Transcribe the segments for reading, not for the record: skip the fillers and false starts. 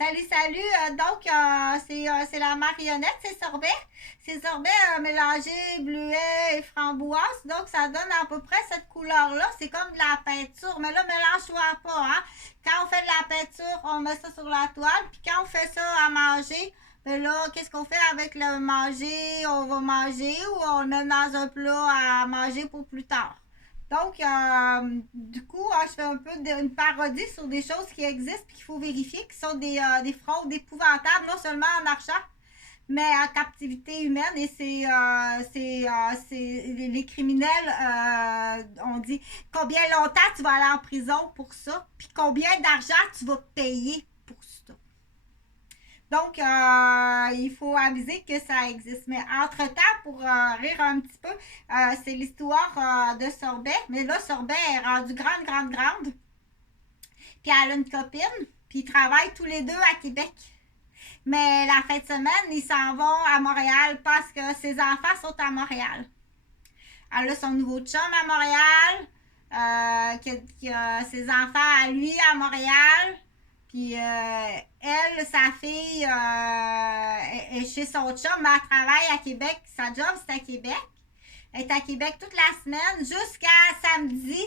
Salut, salut. C'est la marionnette, c'est sorbet. C'est sorbet mélangé bleuet et framboise. Donc, ça donne à peu près cette couleur-là. C'est comme de la peinture. Mais là, mélange-toi pas, hein. Quand on fait de la peinture, on met ça sur la toile. Puis quand on fait ça à manger, ben là, qu'est-ce qu'on fait avec le manger? On va manger ou on le met dans un plat à manger pour plus tard. Donc, du coup, je fais un peu une parodie sur des choses qui existent et qu'il faut vérifier, qui sont des fraudes épouvantables, non seulement en argent, mais en captivité humaine. Et les criminels, on dit combien longtemps tu vas aller en prison pour ça, puis combien d'argent tu vas payer pour ça. Donc, il faut aviser que ça existe. Mais entre-temps, pour rire un petit peu, c'est l'histoire de Sorbet. Mais là, Sorbet est rendue grande, grande, grande. Puis elle a une copine. Puis ils travaillent tous les deux à Québec. Mais la fin de semaine, ils s'en vont à Montréal parce que ses enfants sont à Montréal. Elle a son nouveau chum à Montréal. Qui a ses enfants à lui à Montréal. Puis elle, sa fille, est chez son chum, mais elle travaille à Québec. Sa job, c'est à Québec. Elle est à Québec toute la semaine jusqu'à samedi.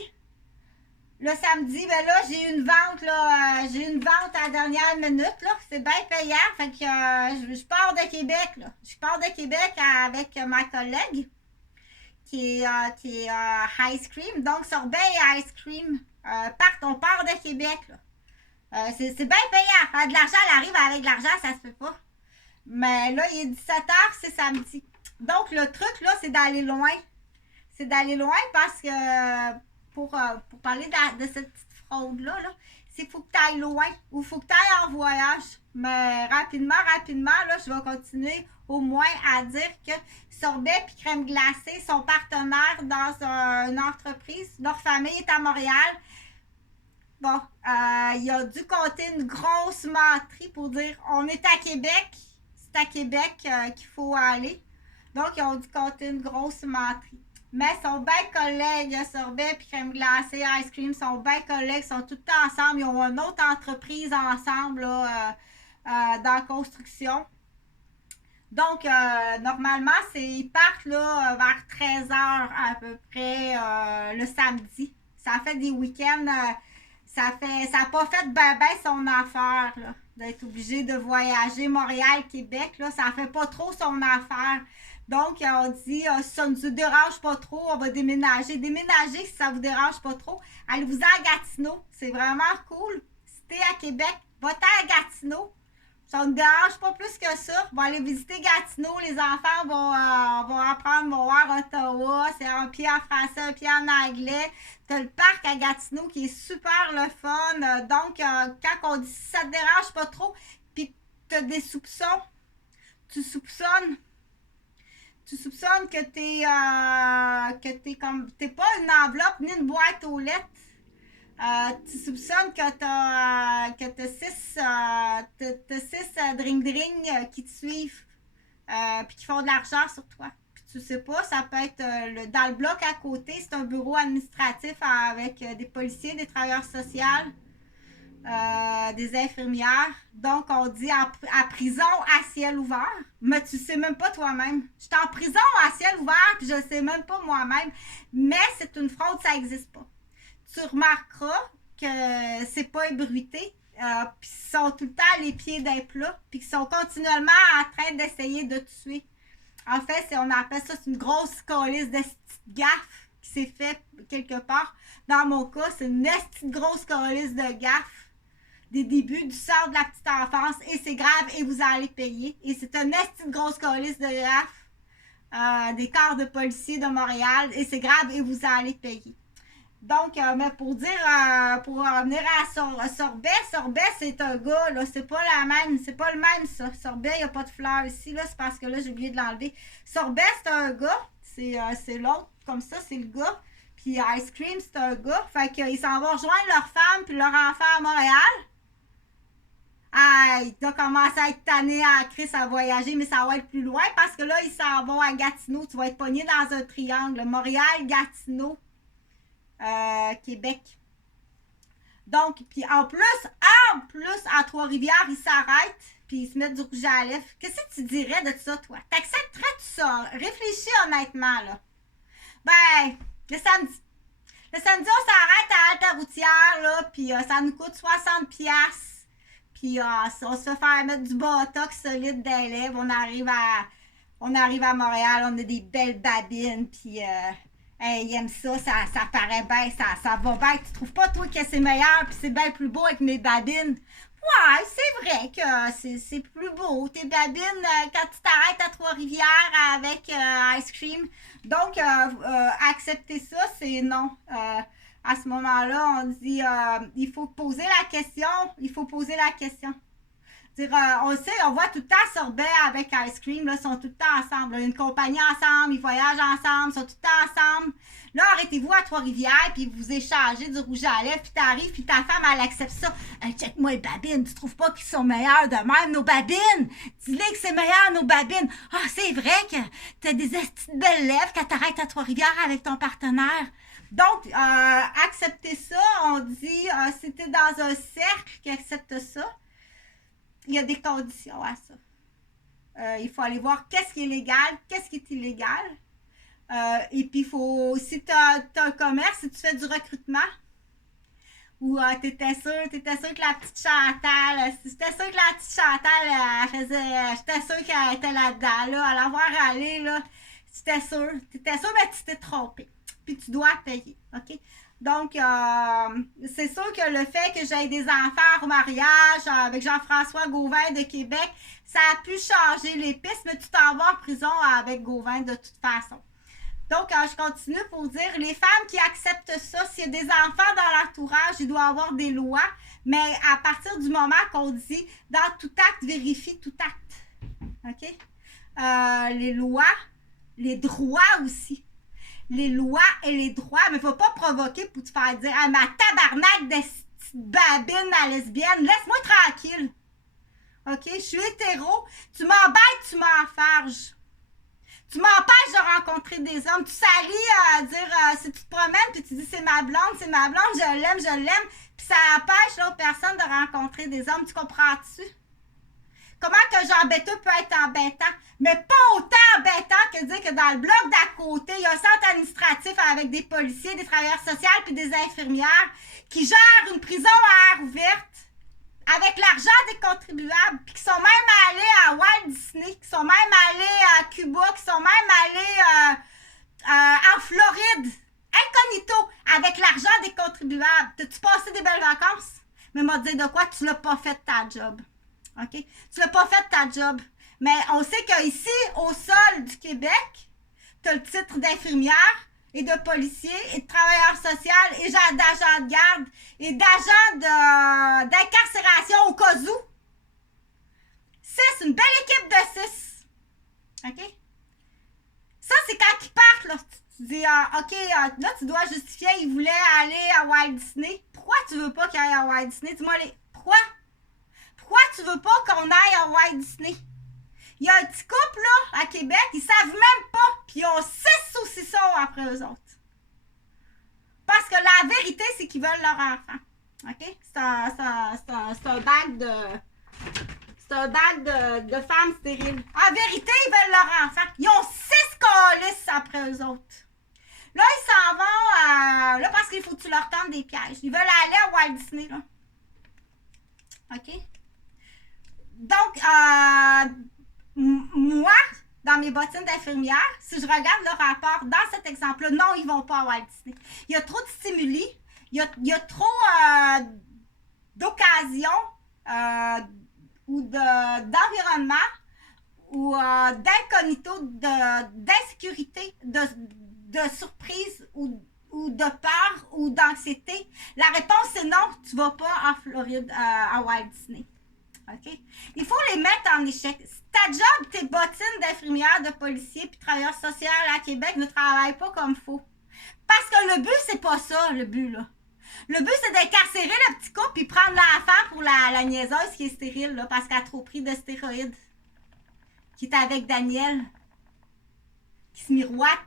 Le samedi, ben là, j'ai une vente, là. J'ai une vente à la dernière minute, là. C'est bien payant. Fait que je pars de Québec, là. Je pars de Québec avec ma collègue qui est Ice Cream. Donc, Sorbet et Ice Cream on part de Québec, là. C'est bien payant. Faire de l'argent, elle arrive avec de l'argent, ça se fait pas. Mais là, il est 17h, c'est samedi. Donc, le truc, là, c'est d'aller loin. C'est d'aller loin parce que pour parler de cette petite fraude-là, là, c'est qu'il faut que tu ailles loin ou il faut que tu ailles en voyage. Mais rapidement, là, je vais continuer au moins à dire que Sorbet et Crème Glacée sont partenaires dans une entreprise. Leur famille est à Montréal. Bon, il a dû compter une grosse menterie pour dire on est à Québec, c'est à Québec qu'il faut aller. Donc, ils ont dû compter une grosse menterie. Mais ils sont bien collègues, Sorbet et Crème Glacée, Ice Cream, sont bien collègues, ils sont tout le temps ensemble. Ils ont une autre entreprise ensemble là, dans la construction. Donc, normalement, ils partent là, vers 13h à peu près le samedi. Ça fait des week-ends. Ça n'a pas fait ben son affaire, là, d'être obligé de voyager Montréal-Québec, là, ça fait pas trop son affaire. Donc, on dit, si ça ne nous dérange pas trop, on va déménager. Déménager si ça vous dérange pas trop. Allez-vous-en à Gatineau, c'est vraiment cool. Si t'es à Québec, va-t'en à Gatineau. Ça ne dérange pas plus que ça. On va aller visiter Gatineau. Les enfants vont apprendre, vont voir Ottawa. C'est un pied en français, un pied en anglais. Tu as le parc à Gatineau qui est super le fun. Donc, quand on dit si ça te dérange pas trop, puis tu as des soupçons, tu soupçonnes. Tu soupçonnes que t'es pas une enveloppe ni une boîte aux lettres. Tu soupçonnes que t'as six drink qui te suivent puis qui font de l'argent sur toi. Puis tu sais pas, ça peut être dans le bloc à côté, c'est un bureau administratif avec des policiers, des travailleurs sociaux, des infirmières. Donc, on dit à prison à ciel ouvert, mais tu sais même pas toi-même. Je suis en prison à ciel ouvert, puis je sais même pas moi-même. Mais c'est une fraude, ça n'existe pas. Tu remarqueras que c'est pas ébruité, puis ils sont tout le temps les pieds d'un plat, puis qu'ils sont continuellement en train d'essayer de te tuer. En fait, on appelle ça une grosse colisse de gaffe qui s'est fait quelque part. Dans mon cas, c'est une petite grosse colisse de gaffe des débuts du sort de la petite enfance, et c'est grave et vous allez payer. Et c'est une petite grosse colisse de gaffe des corps de policiers de Montréal, et c'est grave et vous allez payer. Donc, mais pour revenir à Sorbet, c'est un gars, là, c'est pas le même, ça. Sorbet, il n'y a pas de fleurs ici, là, c'est parce que là, j'ai oublié de l'enlever. Sorbet, c'est un gars, c'est l'autre, comme ça, c'est le gars. Puis Ice Cream, c'est un gars. Fait qu'ils s'en vont rejoindre leur femme puis leur enfant à Montréal. Ah, t'as commencé à être tanné à Chris à voyager, mais ça va être plus loin parce que là, ils s'en vont à Gatineau. Tu vas être pogné dans un triangle. Montréal, Gatineau, Québec. Donc, puis en plus, à Trois-Rivières, ils s'arrêtent, puis ils se mettent du rouge à lèvres. Qu'est-ce que tu dirais de ça, toi? T'accepterais-tu ça? Réfléchis honnêtement, là. Ben, le samedi. Le samedi, on s'arrête à Alta Routière, là, puis ça nous coûte 60$. Puis on se fait faire mettre du botox solide des lèvres. On arrive à Montréal, on a des belles babines, puis ils aiment ça, ça paraît bien, ça va bien. Tu trouves pas, toi, que c'est meilleur, puis c'est bien plus beau avec mes babines? Ouais, c'est vrai que c'est plus beau, tes babines, quand tu t'arrêtes à Trois-Rivières avec Ice Cream. Donc, accepter ça, c'est non. À ce moment-là, on dit, il faut poser la question. Il faut poser la question. Dire, on sait, on voit tout le temps Sorbet avec Ice Cream, là, ils sont tout le temps ensemble. Là, une compagnie ensemble, ils voyagent ensemble, ils sont tout le temps ensemble. Là, arrêtez-vous à Trois-Rivières, puis vous échangez du rouge à lèvres, puis t'arrives, puis ta femme, elle accepte ça. Check-moi les babines, tu trouves pas qu'ils sont meilleurs de même, nos babines? Dis-les que c'est meilleur, nos babines. Ah, c'est vrai que t'as des petites belles lèvres quand t'arrêtes à Trois-Rivières avec ton partenaire. Donc, accepter ça, on dit, si t'es dans un cercle qui accepte ça, il y a des conditions à ça. Il faut aller voir qu'est-ce qui est légal, qu'est-ce qui est illégal. Et puis, il faut, si tu as un commerce, si tu fais du recrutement, ou tu étais sûr que la petite Chantal, j'étais sûre qu'elle était là-dedans, là, à l'avoir allée, là, t'étais sûre, mais tu t'es trompé. Puis tu dois payer, OK? Donc, c'est sûr que le fait que j'aie des enfants au mariage avec Jean-François Gauvin de Québec, ça a pu changer les pistes, mais tu t'en vas en prison avec Gauvin de toute façon. Donc, je continue pour dire, les femmes qui acceptent ça, s'il y a des enfants dans l'entourage, il doit y avoir des lois, mais à partir du moment qu'on dit, dans tout acte, vérifie tout acte. OK? Les lois, les droits aussi. Les lois et les droits, mais il ne faut pas provoquer pour te faire dire « Ah, ma tabarnak de babine à lesbienne, laisse-moi tranquille. » OK? Je suis hétéro. Tu m'embêtes, tu m'enfarges. Tu m'empêches de rencontrer des hommes. Tu salis dire si tu te promènes puis tu dis c'est ma blonde, je l'aime. Puis ça empêche l'autre personne de rencontrer des hommes. Tu comprends-tu? Comment que Jean Béteux peut être embêtant? Mais pas autant embêtant que dire que dans le bloc d'à côté, il y a un centre administratif avec des policiers, des travailleurs sociaux puis des infirmières qui gèrent une prison à air ouverte avec l'argent des contribuables, puis qui sont même allés à Walt Disney, qui sont même allés à Cuba, qui sont même allés en Floride, incognito, avec l'argent des contribuables. T'as-tu passé des belles vacances? Mais m'a dit de quoi tu l'as pas fait ta job. OK? Tu l'as pas fait ta job. Mais on sait qu'ici, au sol du Québec, tu as le titre d'infirmière et de policier et de travailleur social et d'agent de garde et d'agent d'incarcération au cas où. 6, une belle équipe de 6. OK? Ça, c'est quand ils partent, là. Tu dis, OK, là, tu dois justifier, ils voulaient aller à Walt Disney. Pourquoi tu veux pas qu'ils aillent à Walt Disney? Dis-moi, pourquoi? Pourquoi tu veux pas qu'on aille à Walt Disney? Il y a un petit couple, là, à Québec, ils savent même pas, puis ils ont 6 saucissons après eux autres. Parce que la vérité, c'est qu'ils veulent leur enfant. OK? C'est un bac de... C'est un bac de femmes stériles. En vérité, ils veulent leur enfant. Ils ont 6 calices après eux autres. Là, ils s'en vont, là, parce qu'il faut que tu leur tendes des pièges. Ils veulent aller à Walt Disney, là. OK? Donc, moi, dans mes bottines d'infirmière, si je regarde le rapport dans cet exemple-là, non, ils ne vont pas à Walt Disney. Il y a trop de stimuli, il y a trop d'occasions ou d'environnement ou d'incognito, d'insécurité, de surprise ou de peur ou d'anxiété. La réponse, c'est non, tu ne vas pas en Floride à Walt Disney. OK? Il faut les mettre en échec. Ta job, tes bottines d'infirmière, de policier puis travailleur social à Québec ne travaillent pas comme il faut. Parce que le but, c'est pas ça, le but, là. Le but, c'est d'incarcérer le petit couple puis prendre l'enfant pour la niaiseuse qui est stérile, là, parce qu'elle a trop pris de stéroïdes. Qui est avec Daniel. Qui se miroite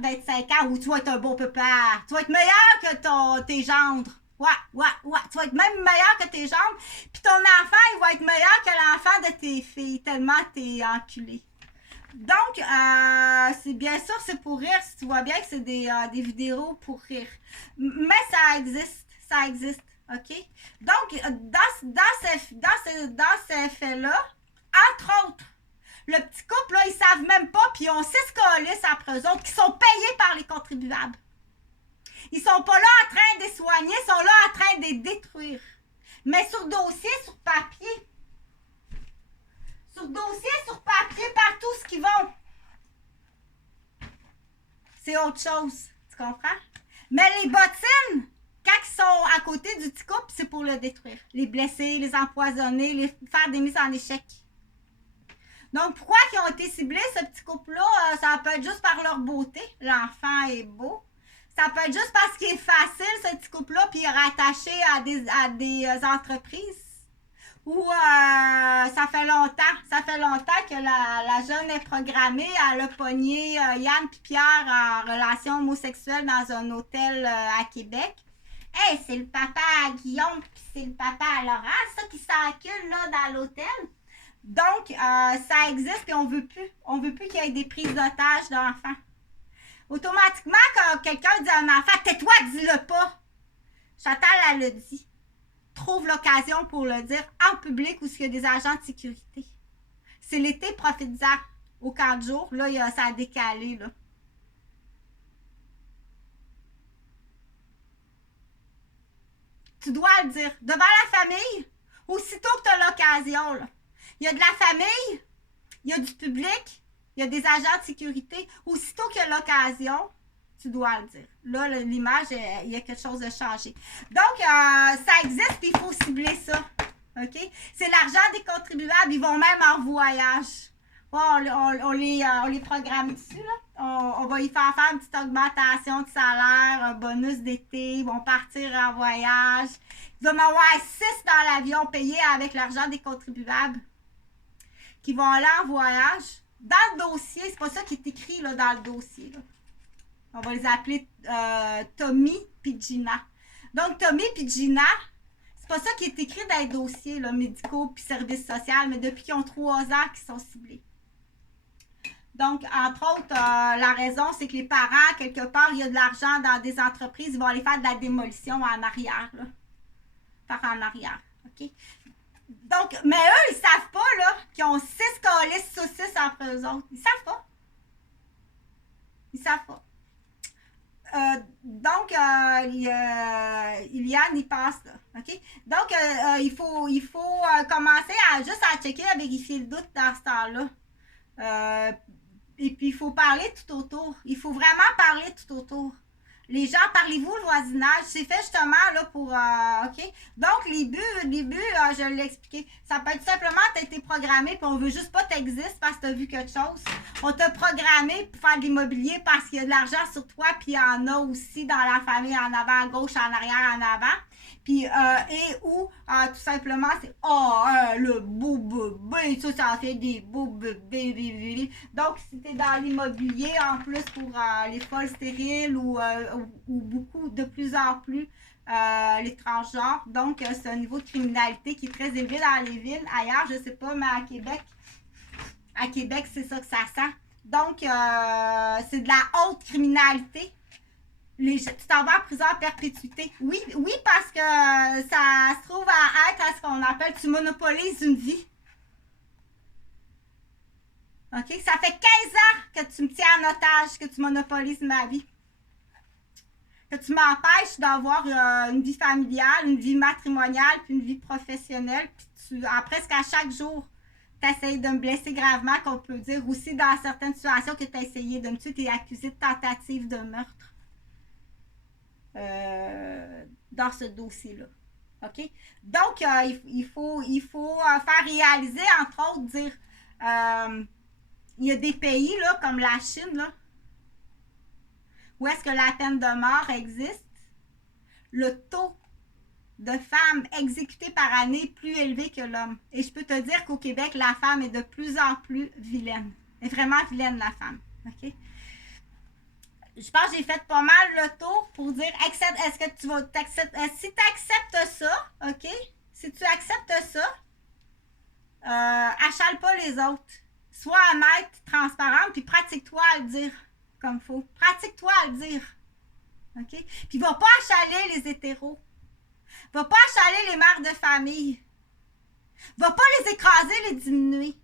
25 ans, où tu vas être un bon papa. Tu vas être meilleur que tes gendres. Ouais. Tu vas être même meilleur que tes jambes. Puis ton enfant, il va être meilleur que l'enfant de tes filles, tellement t'es enculé. Donc, c'est bien sûr, c'est pour rire. Si tu vois bien que c'est des vidéos pour rire. Mais ça existe, OK? Donc, dans ces faits-là, entre autres, le petit couple, là, ils savent même pas, puis on s'escalisse après eux autres, qui sont payés par les contribuables. Ils sont pas là en train de les soigner, ils sont là en train de les détruire. Mais sur dossier, sur papier, partout ce qu'ils vont, c'est autre chose. Tu comprends? Mais les bottines, quand ils sont à côté du petit couple, c'est pour le détruire. Les blesser, les empoisonner, les faire des mises en échec. Donc, pourquoi ils ont été ciblés, ce petit couple-là? Ça peut être juste par leur beauté. L'enfant est beau. Ça peut être juste parce qu'il est facile, ce petit couple-là, puis il est rattaché à des entreprises. Ou ça fait longtemps que la jeune est programmée. Elle a pogné Yann et Pierre en relation homosexuelle dans un hôtel à Québec. Hey, c'est le papa à Guillaume puis c'est le papa à Laurent, ça qui s'encule là dans l'hôtel. Donc, ça existe et on veut plus qu'il y ait des prises d'otages d'enfants. Automatiquement, quand quelqu'un dit à un enfant, tais-toi, dis-le pas. Chantal, elle le dit. Trouve l'occasion pour le dire en public ou s'il y a des agents de sécurité. C'est l'été, profite-en. Au camp de jour, là, ça a décalé, là. Tu dois le dire. Devant la famille, aussitôt que tu as l'occasion, là. Il y a de la famille, il y a du public, il y a des agents de sécurité. Aussitôt qu'il y a l'occasion, tu dois le dire. Là, l'image, il y a quelque chose de changé. Donc, ça existe et il faut cibler ça. OK? C'est l'argent des contribuables. Ils vont même en voyage. Oh, on les programme dessus, là. On va y faire une petite augmentation de salaire, un bonus d'été. Ils vont partir en voyage. Il va y en avoir 6 dans l'avion payés avec l'argent des contribuables qui vont aller en voyage. Dans le dossier, c'est pas ça qui est écrit là, dans le dossier. Là. On va les appeler Tommy et Gina. Donc, Tommy et Gina, c'est pas ça qui est écrit dans les dossiers là, médicaux puis services sociaux, mais depuis qu'ils ont 3 ans qu'ils sont ciblés. Donc, entre autres, la raison, c'est que les parents, quelque part, il y a de l'argent dans des entreprises, ils vont aller faire de la démolition en arrière. Là. Faire en arrière. OK? Donc, mais eux, ils savent pas, là, qu'ils ont 6 calices saucisses entre eux autres. Ils savent pas. Ils savent pas. Donc, Iliane, il passe, là. OK? Donc, il faut commencer juste à checker, à vérifier le doute dans ce temps-là. Et puis, il faut parler tout autour. Il faut vraiment parler tout autour. Les gens, parlez-vous le voisinage. C'est fait justement là pour... OK? Donc, les buts je l'ai expliqué. Ça peut être simplement, tu as été programmé puis on veut juste pas t'exister parce que tu as vu quelque chose. On t'a programmé pour faire de l'immobilier parce qu'il y a de l'argent sur toi puis il y en a aussi dans la famille en avant, à gauche, en arrière, en avant. Puis, tout simplement, c'est le beau bébé, ça fait des beaux bébés. Donc, si t'es dans l'immobilier, en plus, pour les folles stériles ou beaucoup, de plus en plus, les transgenres. Donc, c'est un niveau de criminalité qui est très élevé dans les villes. Ailleurs, je sais pas, mais à Québec, c'est ça que ça sent. Donc, c'est de la haute criminalité. Tu t'en vas en prison à perpétuité. Oui, parce que ça se trouve à être à ce qu'on appelle, tu monopolises une vie. OK? Ça fait 15 ans que tu me tiens en otage, que tu monopolises ma vie. Que tu m'empêches d'avoir une vie familiale, une vie matrimoniale, puis une vie professionnelle. Puis presque à chaque jour, tu essayes de me blesser gravement, qu'on peut dire aussi dans certaines situations que tu as essayé de me tuer, tu es accusé de tentative de meurtre. Dans ce dossier-là. OK? Donc, il faut faire réaliser, entre autres, dire il y a des pays là, comme la Chine, là, où est-ce que la peine de mort existe. Le taux de femmes exécutées par année est plus élevé que l'homme. Et je peux te dire qu'au Québec, la femme est de plus en plus vilaine. Elle est vraiment vilaine, la femme. OK? je pense que j'ai fait pas mal le tour pour dire est-ce que tu vas t'accepter. Si tu acceptes ça, OK? Si tu acceptes ça, achale pas les autres. Sois honnête, transparente, puis pratique-toi à le dire comme il faut. Pratique-toi à le dire. OK? Puis va pas achaler les hétéros. Va pas achaler les mères de famille. Va pas les écraser, les diminuer.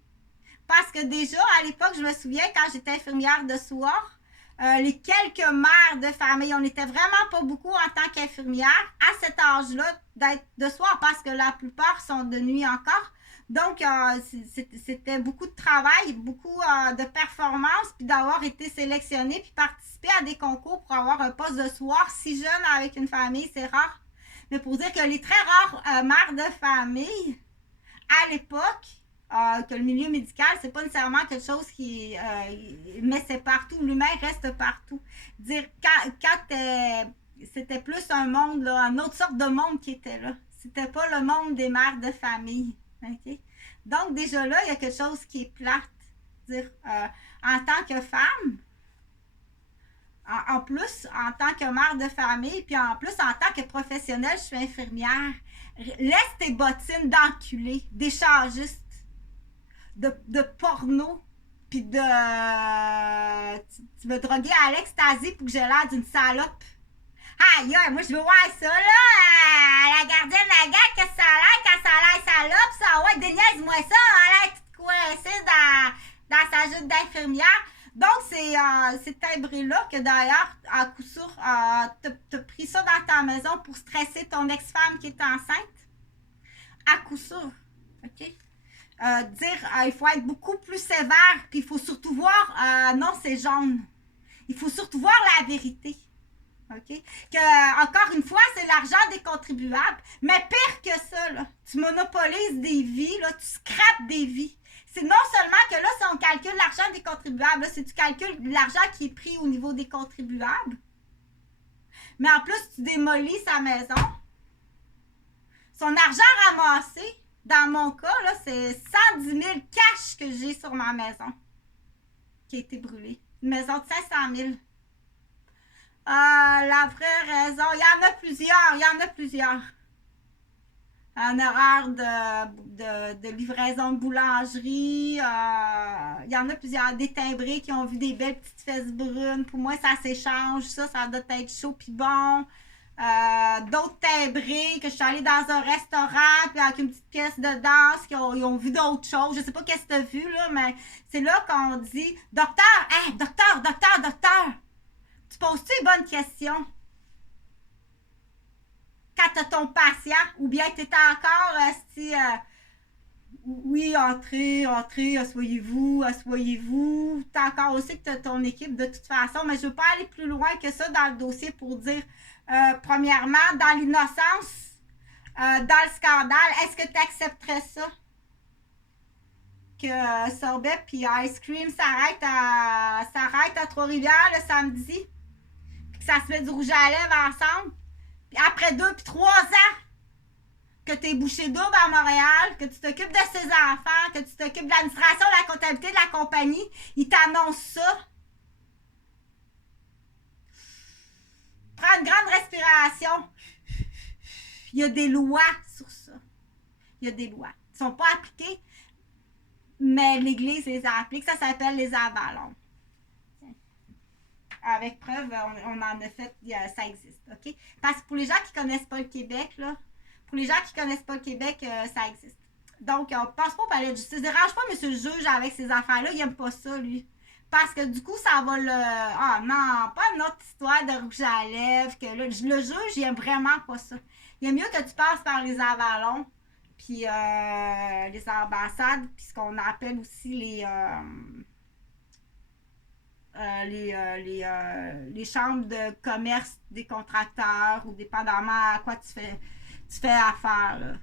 Parce que déjà, à l'époque, je me souviens, quand j'étais infirmière de soir, les quelques mères de famille, on n'était vraiment pas beaucoup en tant qu'infirmière à cet âge-là d'être de soir parce que la plupart sont de nuit encore. Donc, c'était beaucoup de travail, beaucoup de performance, puis d'avoir été sélectionné, puis participer à des concours pour avoir un poste de soir si jeune avec une famille, c'est rare. Mais pour dire que les très rares mères de famille, à l'époque, que le milieu médical, c'est pas nécessairement quelque chose qui mais c'est partout, l'humain reste partout. Dire quand c'était plus un monde, là, une autre sorte de monde qui était là. C'était pas le monde des mères de famille. Okay? Donc déjà là, il y a quelque chose qui est plate. Dire en tant que femme, en plus, en tant que mère de famille, puis en plus, en tant que professionnelle, je suis infirmière. Laisse tes bottines d'enculé, d'échangistes, de porno, puis de... Tu me droguer à l'extasie pour que j'ai l'air d'une salope. Aïe, moi, je veux voir ça, là. La gardienne de la gare, qu'est-ce que ça a l'air quand ça a l'air salope, ça? Ouais, déniaise-moi ça. Elle a l'air toute coincée dans sa jupe d'infirmière. Donc, c'est timbré-là que d'ailleurs, à coup sûr, t'as pris ça dans ta maison pour stresser ton ex-femme qui est enceinte. À coup sûr. OK? Il faut être beaucoup plus sévère, puis il faut surtout voir, non, c'est jaune. Il faut surtout voir la vérité. OK? Que, encore une fois, c'est l'argent des contribuables. Mais pire que ça, là, tu monopolises des vies, là, tu scrapes des vies. C'est non seulement que là, si on calcule l'argent des contribuables, là, c'est tu calcules l'argent qui est pris au niveau des contribuables, mais en plus, tu démolis sa maison. Son argent ramassé, dans mon cas, là, c'est 110 000 cash que j'ai sur ma maison qui a été brûlée. Une maison de 500 000. La vraie raison, il y en a plusieurs. Un horaire de livraison de boulangerie. Il y en a plusieurs. Des timbrés qui ont vu des belles petites fesses brunes. Pour moi, ça s'échange. Ça doit être chaud puis bon. D'autres timbrés que je suis allée dans un restaurant puis avec une petite pièce de danse ils ont vu d'autres choses. Je sais pas qu'est-ce que tu as vu, là, mais c'est là qu'on dit « Docteur, hey, docteur! Tu poses-tu les bonnes questions? » Quand tu as ton patient, ou bien tu es encore oui, entrez, asseyez-vous. Tu as encore aussi que tu as ton équipe de toute façon, mais je ne veux pas aller plus loin que ça dans le dossier pour dire, premièrement, dans l'innocence, dans le scandale, est-ce que tu accepterais ça? Que Sorbet puis Ice Cream s'arrête à Trois-Rivières le samedi, puis que ça se met du rouge à lèvres ensemble. Puis après 2 puis 3 ans que tu es bouché double à Montréal, que tu t'occupes de ses enfants, que tu t'occupes de l'administration, de la comptabilité de la compagnie, ils t'annoncent ça. Prends une grande respiration. Il y a des lois sur ça. Il y a des lois. Ils ne sont pas appliquées, mais l'Église les applique. Ça s'appelle les avalons. Avec preuve, on en a fait, ça existe, OK? Parce que pour les gens qui ne connaissent pas le Québec, là, ça existe. Donc, on ne passe pas au palais de justice. Dérange pas M. le juge avec ces affaires-là, il n'aime pas ça, lui. Parce que du coup, ça va le... Ah non, pas une autre histoire de rouge à lèvres. Que le juge, il aime vraiment pas ça. Il aime mieux que tu passes par les avalons, puis les ambassades, puis ce qu'on appelle aussi les chambres de commerce des contracteurs ou dépendamment à quoi tu fais affaire. Là.